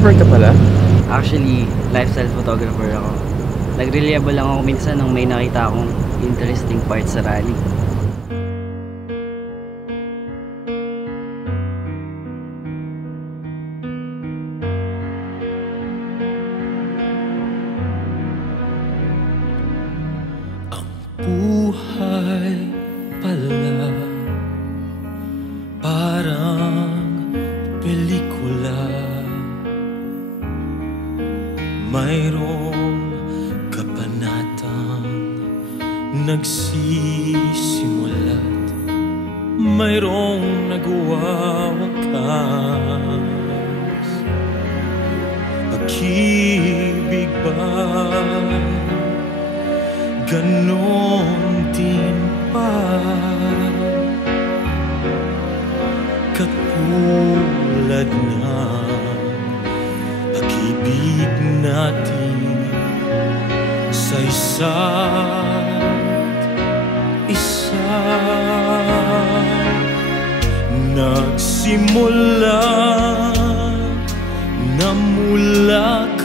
Photographer ka pala? Actually, lifestyle photographer ako. Nag-reliable lang ako minsan nung may nakita akong interesting part sa rally. Buhay pala parang pelikula. Mayroong kabanatang nagsisimulat, mayroong nagwawakas. Pag-ibig ba'y ganon din pa? Katulad ng pag-ibig natin sa isa't isa. Nagsimula na mulaklak,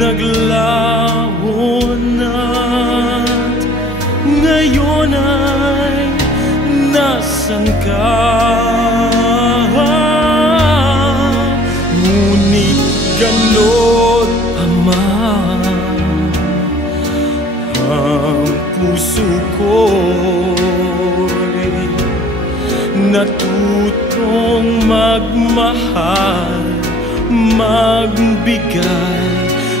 naglaho na't ngayon ay nasan ka? Ngunit ganon pa man ang puso ko'y natutong magmahal, magbigay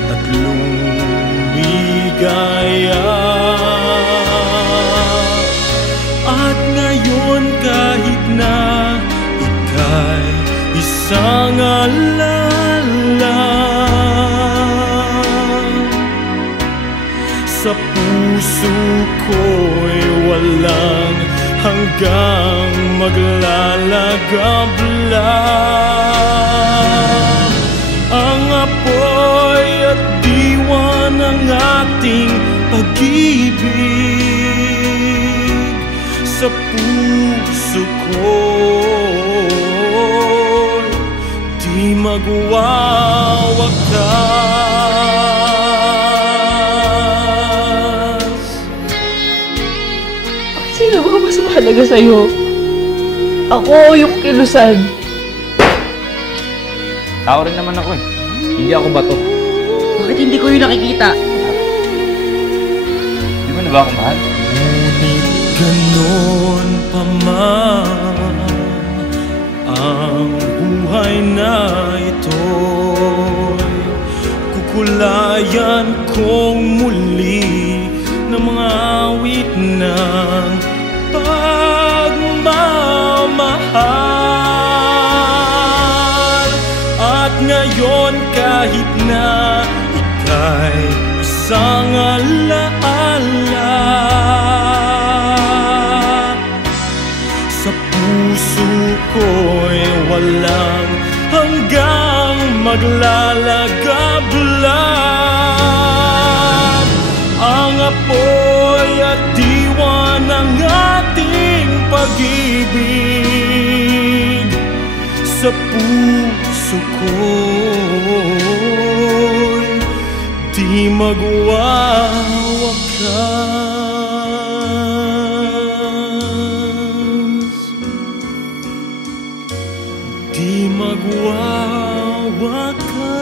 at lumigaya. At ngayon kahit na ika'y isang alala, sa puso ko'y walang hanggang maglalagab lang. Ang apoy at diwa ng ating pag-ibig sa puso ko'y di magwawakas. Sino ba mas mahalaga sa'yo? Ako yung kilusan. Tao rin naman ako eh. Hindi ako bato. Bakit hindi ko yung nakikita? Di mo na ba ako mahal? Ngunit ganon pa man ang buhay na ito'y kukulayan kong muli ng mga awit ng pagmamahal. At ngayon kahit na ika'y isang alaala, sa puso ko'y walang hanggang maglalagab lang. Ang apoy at diwa ng ating pag-ibig sa puso ko'y di magwawakas. Di magwawakas.